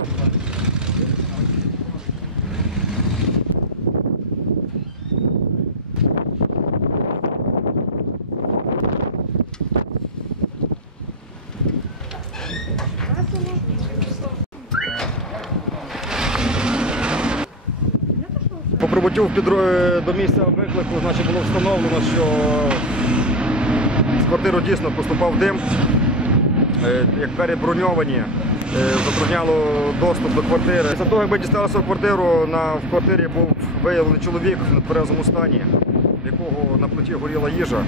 По прибуттю до місця виклику значить, було встановлено, що з квартири дійсно поступав дим, е, як двері е, затрудняло доступ до квартири. Після того, як ми дісталися в квартиру, на, в квартирі був виявлений чоловік в нетверезому стані, в якого на плиті горіла їжа.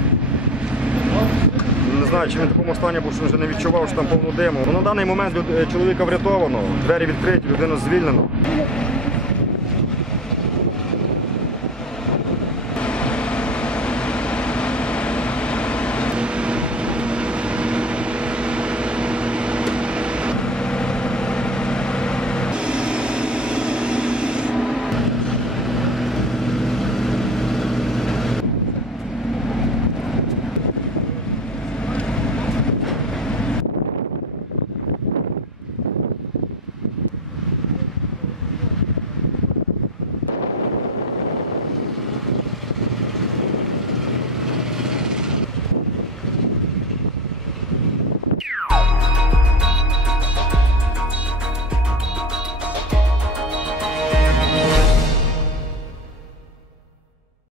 Не знаю, чи він в такому стані був, що вже не відчував, що там повну диму. Но На даний момент е, чоловіка врятовано, двері відкриті, людину звільнено.